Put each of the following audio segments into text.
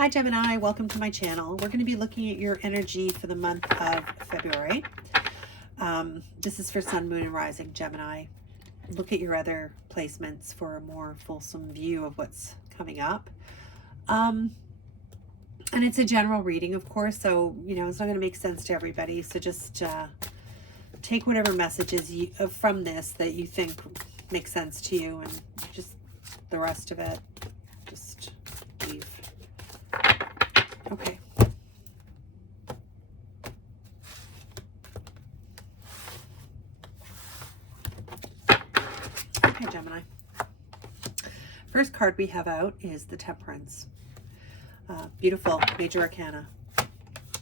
Hi Gemini, welcome to my channel. We're going to be looking at your energy for the month of February. This is for Sun, Moon, and Rising Gemini. Look at your other placements for a more fulsome view of what's coming up. And it's a general reading, of course, so, you know, it's not going to make sense to everybody. So just take whatever messages from this that you think makes sense to you, and just the rest of it, just leave. Okay. Okay, Gemini. First card we have out is the Temperance. Beautiful major arcana.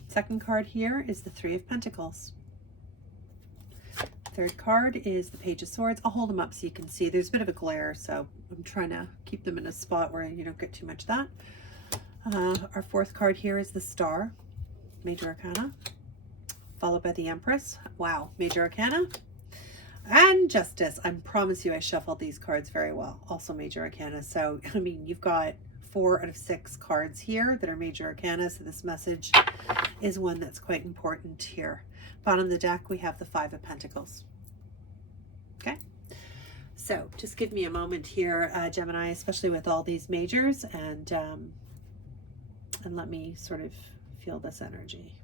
Second card here is the Three of Pentacles. Third card is the Page of Swords. I'll hold them up so you can see. There's a bit of a glare, so I'm trying to keep them in a spot where you don't get too much of that. Our fourth card here is the Star, major arcana, followed by the Empress. Wow, major arcana. And Justice. I promise you I shuffled these cards very well. Also major arcana. So, I mean, you've got 4 out of 6 cards here that are major arcana. So this message is one that's quite important here. Bottom of the deck, we have the Five of Pentacles. Okay. So just give me a moment here, Gemini, especially with all these majors, and let me sort of feel this energy.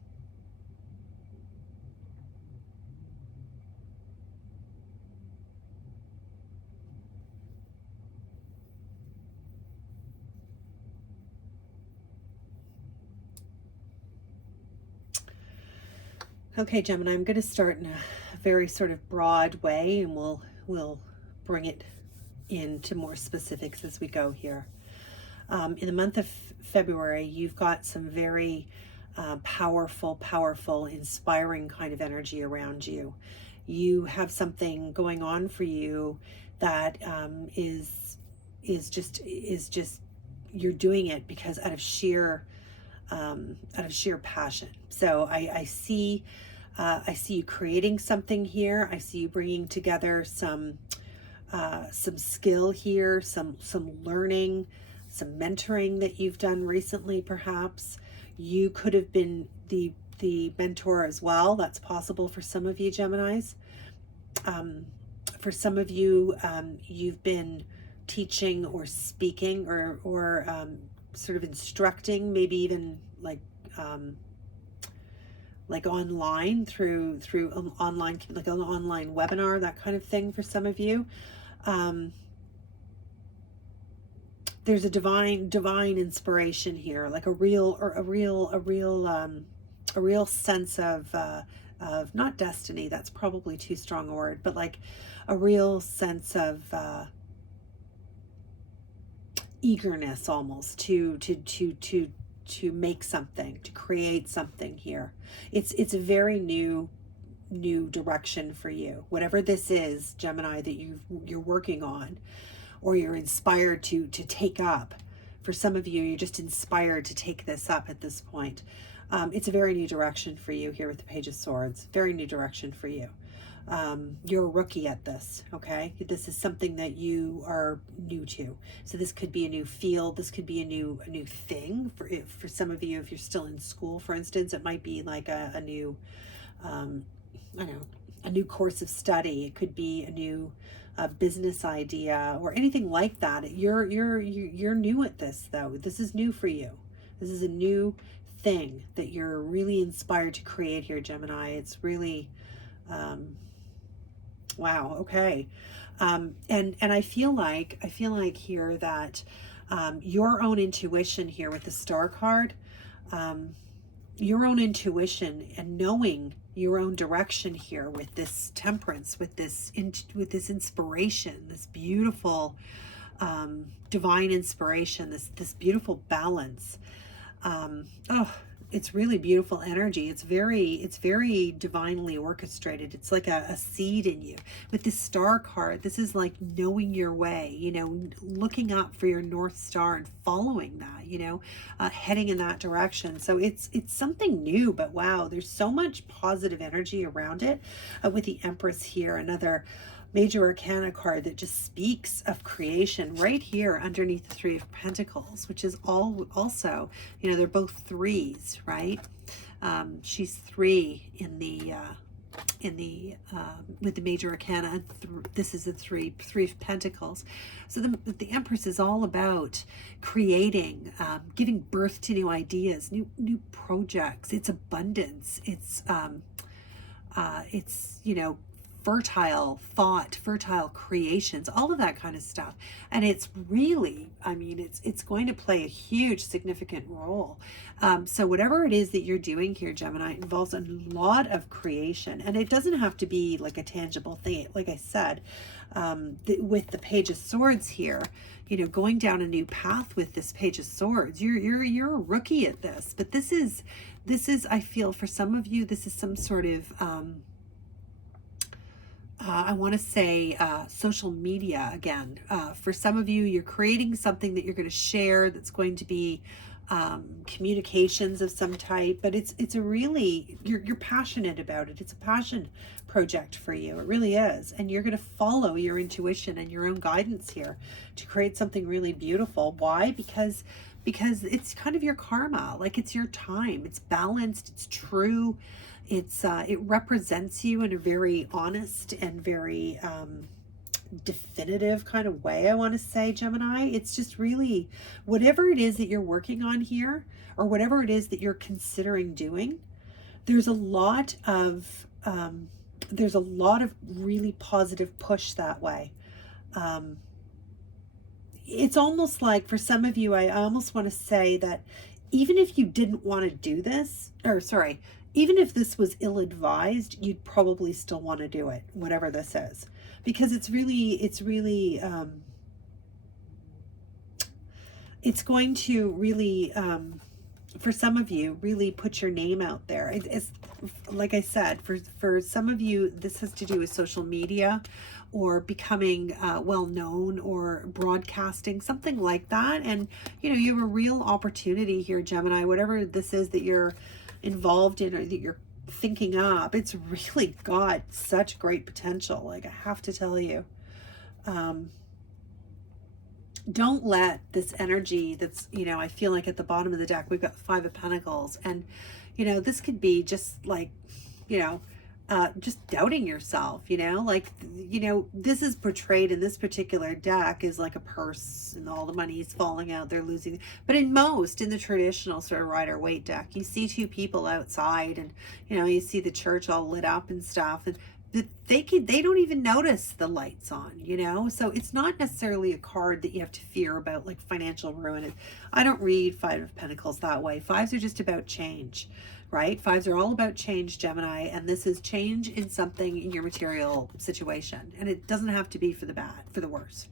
Okay, Gemini, I'm going to start in a very sort of broad way, and we'll bring it into more specifics as we go here. In the month of February, you've got some very powerful, inspiring kind of energy around you. You have something going on for you that is just you're doing it because out of sheer passion. So I see you creating something here. I see you bringing together some skill here, some learning, some mentoring that you've done recently. Perhaps you could have been the mentor as well. That's possible for some of you Geminis. For some of you, you've been teaching or speaking or sort of instructing, maybe even like online through online, like an online webinar, that kind of thing for some of you. There's a divine inspiration here, like a real sense of not destiny, that's probably too strong a word, but like a real sense of eagerness almost to make something, to create something here. It's a very new direction for you, whatever this is, Gemini, that you're working on or you're inspired to take up. For some of you, you're just inspired to take this up at this point. It's a very new direction for you here with the Page of Swords. Very new direction for you. You're a rookie at this, okay? This is something that you are new to. So this could be a new field. This could be a new thing. For some of you, if you're still in school, for instance, it might be like a new, I don't know, a new course of study. It could be a new business idea or anything like that. You're new at this, though. This is new for you. This is a new thing that you're really inspired to create here, Gemini. It's really wow. Okay. And I feel like here that your own intuition here with the Star card, your own intuition and knowing your own direction here with this Temperance, with this inspiration, this beautiful divine inspiration, this beautiful balance. Oh, it's really beautiful energy. It's very divinely orchestrated. It's like a seed in you. With this Star card, this is like knowing your way, you know, looking up for your North Star and following that, you know, heading in that direction. So it's something new, but wow, there's so much positive energy around it. With the Empress here, another Major Arcana card that just speaks of creation right here underneath the Three of Pentacles, which is also, you know, they're both threes, right? She's three in the with the Major Arcana. This is the three of Pentacles. So the Empress is all about creating, giving birth to new ideas, new projects. It's abundance. It's you know, fertile thought, fertile creations, all of that kind of stuff. And it's really, I mean, it's going to play a huge significant role. So whatever it is that you're doing here, Gemini, involves a lot of creation, and it doesn't have to be like a tangible thing. Like I said, with the Page of Swords here, you know, going down a new path with this Page of Swords, you're a rookie at this, but this is, I feel for some of you, this is some sort of, I want to say social media again. For some of you, you're creating something that you're going to share that's going to be communications of some type, but it's a really, you're passionate about it. It's a passion project for you. It really is. And you're going to follow your intuition and your own guidance here to create something really beautiful. Why? Because it's kind of your karma. Like, it's your time. It's balanced. It's true. It's it represents you in a very honest and very definitive kind of way, I want to say, Gemini. It's just really, whatever it is that you're working on here, or whatever it is that you're considering doing, there's a lot of really positive push that way. It's almost like, for some of you, I almost want to say that even if you didn't want to do this, or sorry, even if this was ill-advised, you'd probably still want to do it, whatever this is, because it's going to really, for some of you, really put your name out there. It's like I said, for some of you, this has to do with social media, or becoming well known, or broadcasting, something like that. And you know, you have a real opportunity here, Gemini, whatever this is that you're involved in, or that you're thinking up. It's really got such great potential, like, I have to tell you. Don't let this energy that's, you know, I feel like at the bottom of the deck we've got Five of Pentacles, and you know, this could be just like, you know, just doubting yourself, you know, like, you know, this is portrayed in this particular deck as like a purse and all the money is falling out, they're losing. But in the traditional sort of Rider-Waite deck, you see two people outside, and you know, you see the church all lit up and stuff, and they don't even notice the lights on, you know. So it's not necessarily a card that you have to fear about, like financial ruin. I don't read Five of Pentacles that way. Fives are just about change, right? Fives are all about change, Gemini, and this is change in something in your material situation, and it doesn't have to be for the bad, for the worse.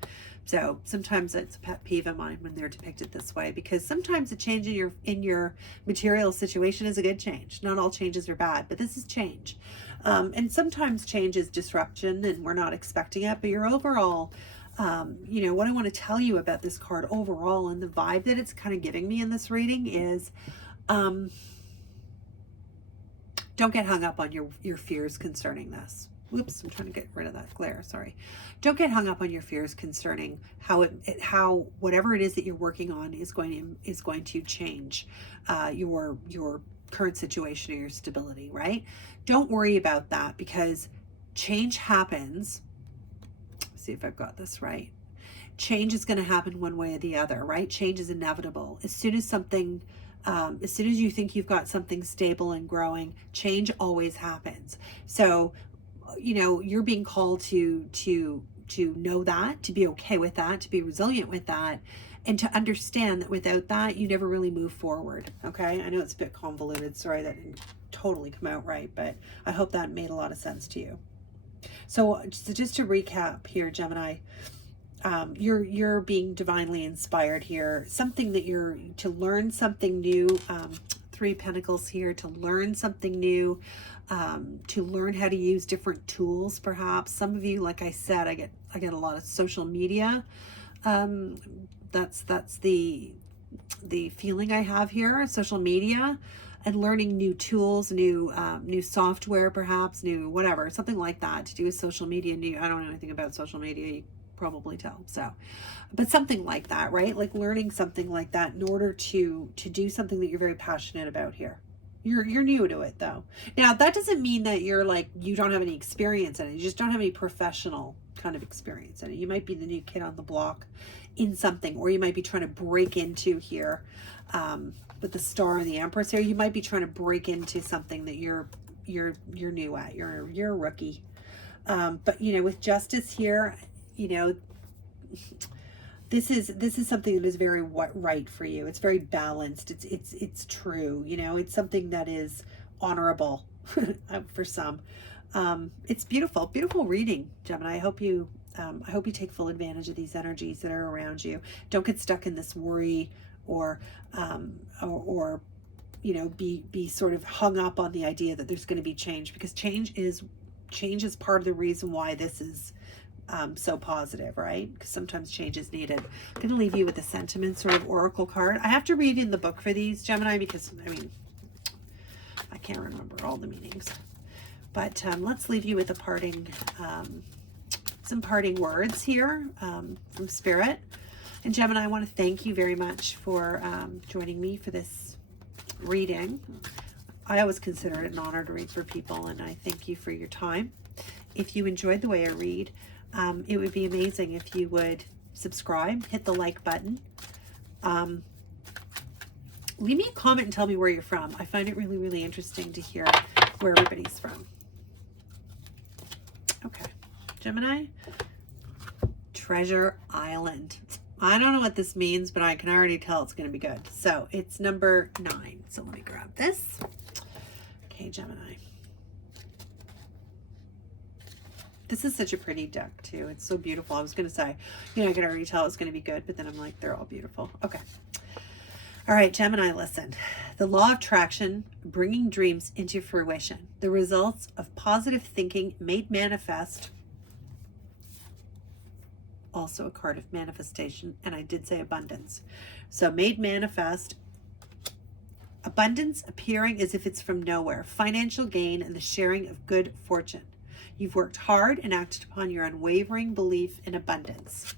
So sometimes it's a pet peeve of mine when they're depicted this way, because sometimes a change in your material situation is a good change. Not all changes are bad, but this is change. And sometimes change is disruption and we're not expecting it, but your overall, you know, what I want to tell you about this card overall, and the vibe that it's kind of giving me in this reading is, don't get hung up on your fears concerning this. Whoops, I'm trying to get rid of that glare, sorry. Don't get hung up on your fears concerning how whatever it is that you're working on is going to change your current situation or your stability, right? Don't worry about that, because change happens. Let's see if I've got this right. Change is going to happen one way or the other, right? Change is inevitable. As soon as you think you've got something stable and growing, change always happens. So, you know, you're being called to know that, to be okay with that, to be resilient with that, and to understand that without that, you never really move forward. Okay, I know it's a bit convoluted. Sorry, that didn't totally come out right, but I hope that made a lot of sense to you. So just to recap here, Gemini, you're being divinely inspired here. Something that you're to learn something new. Three Pentacles here, to learn something new, to learn how to use different tools. Perhaps some of you, like I said, I get a lot of social media. That's the feeling I have here. Social media. and learning new tools, new software, perhaps new whatever, something like that to do with social media. I don't know anything about social media. You probably tell. So, but something like that, right? Like learning something like that in order to do something that you're very passionate about here. You're new to it though. Now that doesn't mean that you're like, you don't have any experience in it. You just don't have any professional kind of experience in it. You might be the new kid on the block in something, or you might be trying to break into here with the Star and the Empress here. You might be trying to break into something that you're new at. You're a rookie. But you know, with Justice here, you know, this is something that is very right for you. It's very balanced. It's true. You know, it's something that is honorable for some. It's beautiful reading, Gemini. I hope you take full advantage of these energies that are around you. Don't get stuck in this worry or you know, be sort of hung up on the idea that there's going to be change, because change is part of the reason why this is so positive, right? Because sometimes change is needed. I'm going to leave you with a sentiment sort of oracle card. I have to read in the book for these, Gemini, because I mean, I can't remember all the meanings. But let's leave you with a parting, some parting words here from Spirit. And Gemini, I want to thank you very much for joining me for this reading. I always consider it an honor to read for people, and I thank you for your time. If you enjoyed the way I read, it would be amazing if you would subscribe, hit the like button. Leave me a comment and tell me where you're from. I find it really, really interesting to hear where everybody's from. Okay, Gemini, Treasure Island. I don't know what this means, but I can already tell it's going to be good. So it's number 9. So let me grab this. Okay, Gemini. This is such a pretty deck too. It's so beautiful. I was going to say, you know, I could already tell it's going to be good, but then I'm like, they're all beautiful. Okay. All right, Gemini, listen. The law of attraction, bringing dreams into fruition. The results of positive thinking made manifest. Also a card of manifestation, and I did say abundance. So made manifest, abundance appearing as if it's from nowhere, financial gain, and the sharing of good fortune. You've worked hard and acted upon your unwavering belief in abundance.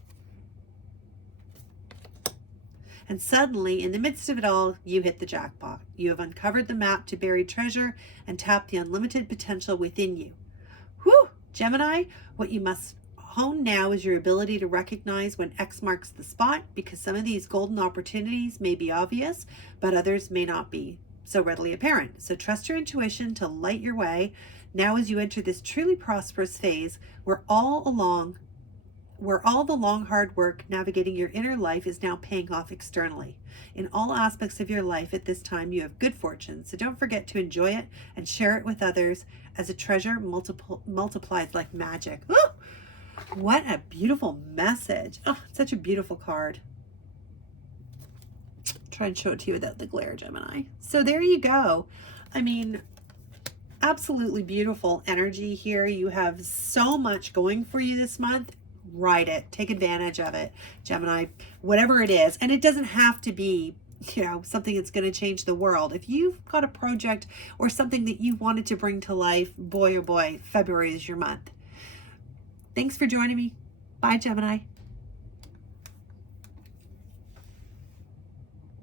And suddenly, in the midst of it all, you hit the jackpot. You have uncovered the map to buried treasure and tapped the unlimited potential within you. Whew! Gemini, what you must hone now is your ability to recognize when X marks the spot, because some of these golden opportunities may be obvious, but others may not be so readily apparent. So trust your intuition to light your way now as you enter this truly prosperous phase where all the long hard work navigating your inner life is now paying off externally. In all aspects of your life at this time, you have good fortune, so don't forget to enjoy it and share it with others as a treasure multiplies like magic. Woo! What a beautiful message. Oh, such a beautiful card. Try and show it to you without the glare, Gemini. So there you go. I mean, absolutely beautiful energy here. You have so much going for you this month. Ride it. Take advantage of it, Gemini, whatever it is. And it doesn't have to be, you know, something that's going to change the world. If you've got a project or something that you wanted to bring to life, boy, oh boy, February is your month. Thanks for joining me. Bye, Gemini.